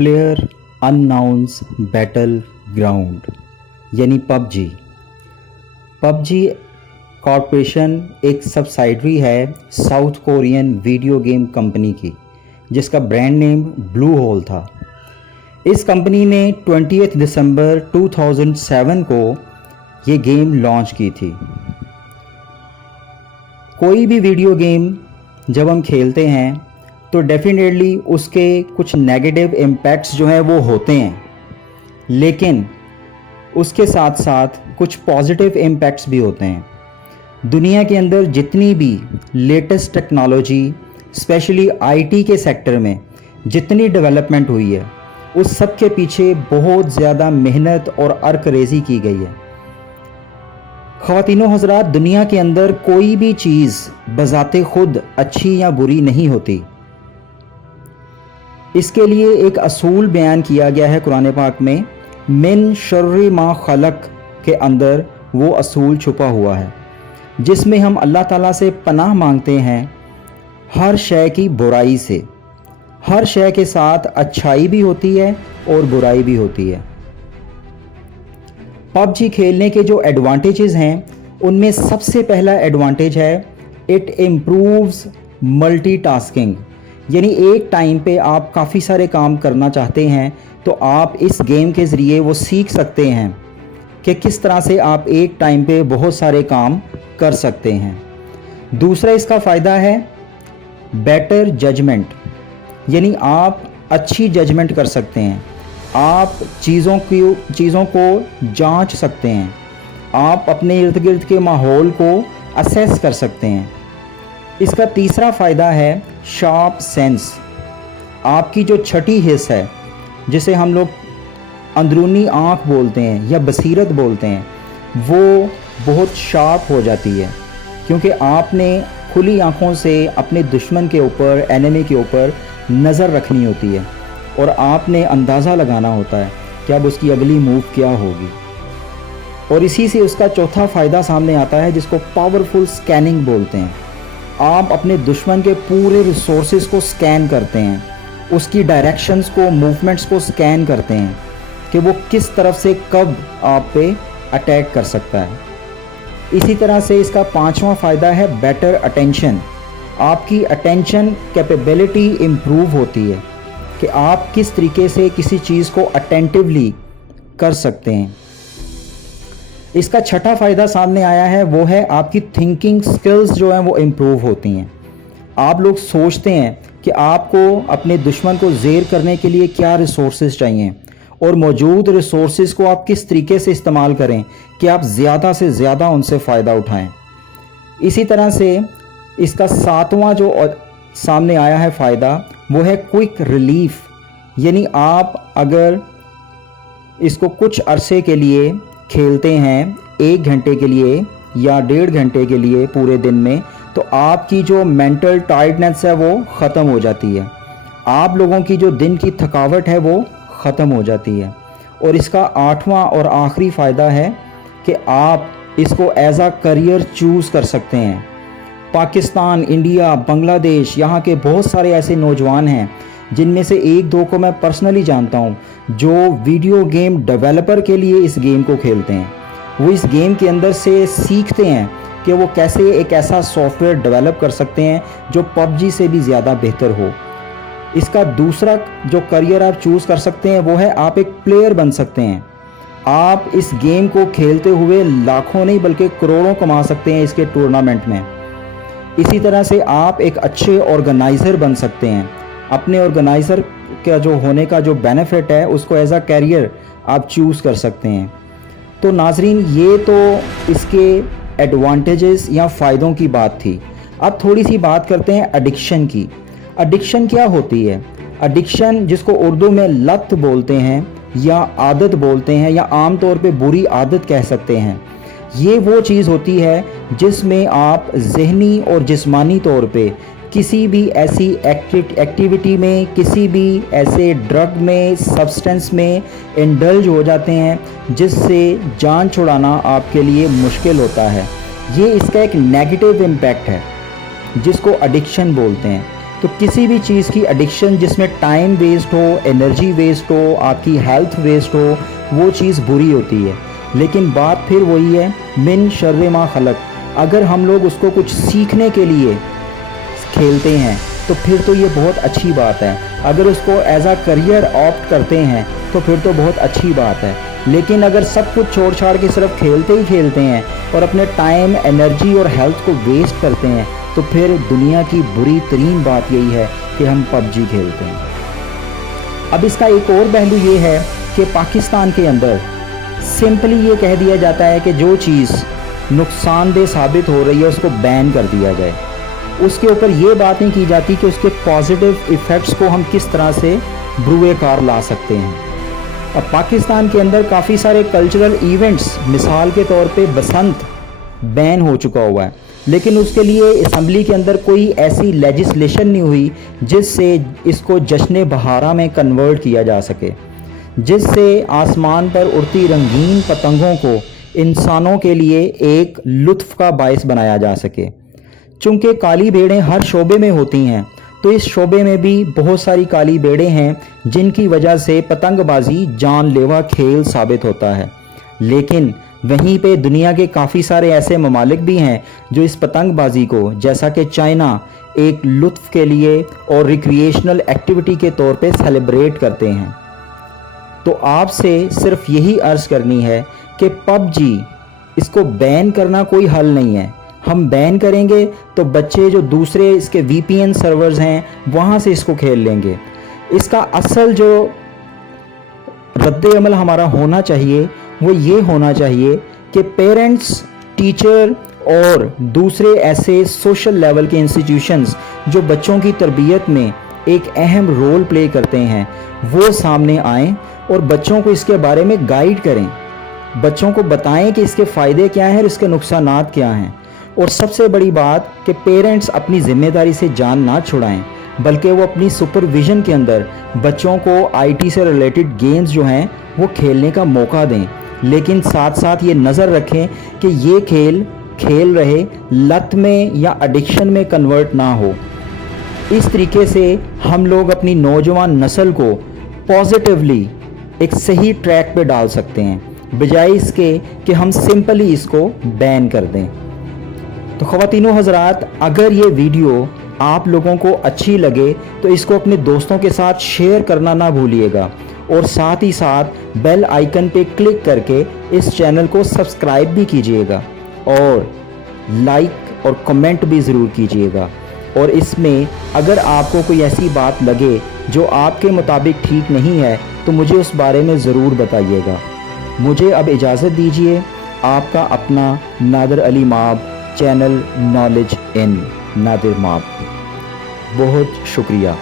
Player अननाउंस battle ground यानी PUBG. PUBG corporation एक subsidiary है south Korean video game company की, जिसका ब्रांड नेम ब्लू होल था। इस कंपनी ने 20 दिसंबर 2007 को ये गेम लॉन्च की थी। कोई भी वीडियो गेम जब हम खेलते हैं तो डेफिनेटली उसके कुछ नेगेटिव इम्पैक्ट्स जो हैं वो होते हैं, लेकिन उसके साथ साथ कुछ पॉजिटिव इम्पैक्ट्स भी होते हैं। दुनिया के अंदर जितनी भी लेटेस्ट टेक्नोलॉजी स्पेशली आईटी के सेक्टर में जितनी डेवलपमेंट हुई है, उस सब के पीछे बहुत ज़्यादा मेहनत और अर्क-रेज़ी की गई है। ख़वातीनो हज़रात, दुनिया के अंदर कोई भी चीज़ बज़ाते खुद अच्छी या बुरी नहीं होती। इसके लिए एक असूल बयान किया गया है कुरान पाक में, मिन शर्रि मा खलक के अंदर वो असूल छुपा हुआ है, जिसमें हम अल्लाह ताला से पनाह मांगते हैं हर शय की बुराई से। हर शय के साथ अच्छाई भी होती है और बुराई भी होती है। पबजी खेलने के जो एडवांटेजेस हैं, उनमें सबसे पहला एडवांटेज है इट इम्प्रूव्स मल्टीटास्किंग, यानी एक टाइम पे आप काफ़ी सारे काम करना चाहते हैं तो आप इस गेम के ज़रिए वो सीख सकते हैं कि किस तरह से आप एक टाइम पे बहुत सारे काम कर सकते हैं। दूसरा इसका फ़ायदा है बेटर जजमेंट, यानी आप अच्छी जजमेंट कर सकते हैं। आप चीज़ों को जांच सकते हैं। आप अपने इर्द गिर्द के माहौल को असेस कर सकते हैं। इसका तीसरा फ़ायदा है शार्प सेंस। आपकी जो छठी हिस्स है, जिसे हम लोग अंदरूनी आँख बोलते हैं या बसीरत बोलते हैं, वो बहुत शार्प हो जाती है, क्योंकि आपने खुली आँखों से अपने दुश्मन के ऊपर, एनिमी के ऊपर नज़र रखनी होती है और आपने अंदाज़ा लगाना होता है कि अब उसकी अगली मूव क्या होगी। और इसी से उसका चौथा फ़ायदा सामने आता है, जिसको पावरफुल स्कैनिंग बोलते हैं। आप अपने दुश्मन के पूरे रिसोर्सेज को स्कैन करते हैं, उसकी डायरेक्शंस को, मूवमेंट्स को स्कैन करते हैं कि वो किस तरफ से कब आप पे अटैक कर सकता है। इसी तरह से इसका पांचवा फ़ायदा है बेटर अटेंशन। आपकी अटेंशन कैपेबिलिटी इम्प्रूव होती है कि आप किस तरीके से किसी चीज़ को अटेंटिवली कर सकते हैं। इसका छठा फ़ायदा सामने आया है, वो है आपकी थिंकिंग स्किल्स जो हैं वो इम्प्रूव होती हैं। आप लोग सोचते हैं कि आपको अपने दुश्मन को ज़ेर करने के लिए क्या रिसोर्सेज चाहिए और मौजूद रिसोर्सेज को आप किस तरीके से इस्तेमाल करें कि आप ज़्यादा से ज़्यादा उनसे फ़ायदा उठाएं। इसी तरह से इसका सातवां जो सामने आया है फ़ायदा, वो है क्विक रिलीफ, यानी आप अगर इसको कुछ अरसे के लिए खेलते हैं, 1 घंटे के लिए या 1.5 घंटे के लिए पूरे दिन में, तो आपकी जो मेंटल टायर्डनेस है वो ख़त्म हो जाती है। आप लोगों की जो दिन की थकावट है वो ख़त्म हो जाती है। और इसका आठवां और आखिरी फ़ायदा है कि आप इसको एज आ करियर चूज़ कर सकते हैं। पाकिस्तान, इंडिया, बांग्लादेश, यहाँ के बहुत सारे ऐसे नौजवान हैं, जिनमें से 1-2 को मैं पर्सनली जानता हूँ, जो वीडियो गेम डेवलपर के लिए इस गेम को खेलते हैं। वो इस गेम के अंदर से सीखते हैं कि वो कैसे एक ऐसा सॉफ्टवेयर डेवलप कर सकते हैं जो पबजी से भी ज़्यादा बेहतर हो। इसका दूसरा जो करियर आप चूज़ कर सकते हैं, वो है आप एक प्लेयर बन सकते हैं। आप इस गेम को खेलते हुए लाखों नहीं बल्कि करोड़ों कमा सकते हैं इसके टूर्नामेंट में। इसी तरह से आप एक अच्छे ऑर्गेनाइज़र बन सकते हैं। अपने ऑर्गेनाइज़र का जो होने का जो बेनिफिट है, उसको एज अ कैरियर आप चूज़ कर सकते हैं। तो नाजरीन, ये तो इसके एडवांटेजेस या फ़ायदों की बात थी। अब थोड़ी सी बात करते हैं एडिक्शन की। एडिक्शन क्या होती है? एडिक्शन, जिसको उर्दू में लत बोलते हैं या आदत बोलते हैं या आम तौर पे बुरी आदत कह सकते हैं, ये वो चीज़ होती है जिसमें आप ज़हनी और जिस्मानी तौर पे किसी भी ऐसी एक्टिविटी में, किसी भी ऐसे ड्रग में, सब्सटेंस में इंडल्ज हो जाते हैं जिससे जान छुड़ाना आपके लिए मुश्किल होता है। ये इसका एक नेगेटिव इम्पैक्ट है जिसको एडिक्शन बोलते हैं। तो किसी भी चीज़ की एडिक्शन जिसमें टाइम वेस्ट हो, एनर्जी वेस्ट हो, आपकी हेल्थ वेस्ट हो, वो चीज़ बुरी होती है। लेकिन बात फिर वही है, मिन शर्रे मा खलक, अगर हम लोग उसको कुछ सीखने के लिए खेलते हैं तो फिर तो ये बहुत अच्छी बात है। अगर उसको एज आ करियर ऑप्ट करते हैं तो फिर तो बहुत अच्छी बात है। लेकिन अगर सब कुछ छोड़ छाड़ के सिर्फ खेलते ही खेलते हैं और अपने टाइम, एनर्जी और हेल्थ को वेस्ट करते हैं तो फिर दुनिया की बुरी तरीन बात यही है कि हम पबजी खेलते हैं। अब इसका एक और पहलू ये है कि पाकिस्तान के अंदर सिंपली ये कह दिया जाता है कि जो चीज़ नुकसानदेह साबित हो रही है उसको बैन कर दिया जाए। उसके ऊपर ये बात नहीं की जाती कि उसके पॉजिटिव इफ़ेक्ट्स को हम किस तरह से ब्रुए कार ला सकते हैं। अब पाकिस्तान के अंदर काफ़ी सारे कल्चरल इवेंट्स, मिसाल के तौर पे बसंत बैन हो चुका हुआ है, लेकिन उसके लिए असम्बली के अंदर कोई ऐसी लेजिस्लेशन नहीं हुई जिससे इसको जश्न बहारा में कन्वर्ट किया जा सके, जिससे आसमान पर उड़ती रंगीन पतंगों को इंसानों के लिए एक लुत्फ़ का बायस बनाया जा सके। चूँकि काली भेड़ें हर शोबे में होती हैं, तो इस शोबे में भी बहुत सारी काली भेड़ें हैं जिनकी वजह से पतंगबाजी जानलेवा खेल साबित होता है। लेकिन वहीं पे दुनिया के काफ़ी सारे ऐसे ममालिक भी हैं जो इस पतंगबाजी को, जैसा कि चाइना, एक लुत्फ़ के लिए और रिक्रिएशनल एक्टिविटी के तौर पे सेलिब्रेट करते हैं। तो आपसे सिर्फ यही अर्ज़ करनी है कि पबजी, इसको बैन करना कोई हल नहीं है। हम बैन करेंगे तो बच्चे जो दूसरे इसके VPN सर्वर्स हैं वहाँ से इसको खेल लेंगे। इसका असल जो रद्द अमल हमारा होना चाहिए वो ये होना चाहिए कि पेरेंट्स, टीचर और दूसरे ऐसे सोशल लेवल के इंस्टीट्यूशंस जो बच्चों की तरबियत में एक अहम रोल प्ले करते हैं वो सामने आएँ और बच्चों को इसके बारे में गाइड करें, बच्चों को बताएं कि इसके फ़ायदे क्या हैं और इसके नुकसानात क्या हैं। और सबसे बड़ी बात कि पेरेंट्स अपनी ज़िम्मेदारी से जान ना छुड़ाएं, बल्कि वो अपनी सुपरविज़न के अंदर बच्चों को IT से रिलेटेड गेम्स जो हैं वो खेलने का मौका दें। लेकिन साथ साथ ये नज़र रखें कि ये खेल रहे लत में या एडिक्शन में कन्वर्ट ना हो। इस तरीके से हम लोग अपनी नौजवान नस्ल को पॉजिटिवली एक सही ट्रैक पे डाल सकते हैं, बजाय इसके कि हम सिंपली इसको बैन कर दें। तो ख़वातीनो हज़रात, अगर ये वीडियो आप लोगों को अच्छी लगे तो इसको अपने दोस्तों के साथ शेयर करना ना भूलिएगा, और साथ ही साथ बेल आइकन पे क्लिक करके इस चैनल को सब्सक्राइब भी कीजिएगा और लाइक और कमेंट भी ज़रूर कीजिएगा। और इसमें अगर आपको कोई ऐसी बात लगे जो आपके मुताबिक ठीक नहीं है तो मुझे उस बारे में ज़रूर बताइएगा। मुझे अब इजाज़त दीजिए। आपका अपना नादिर अली माब, चैनल नॉलेज इन नादिर माब। बहुत शुक्रिया।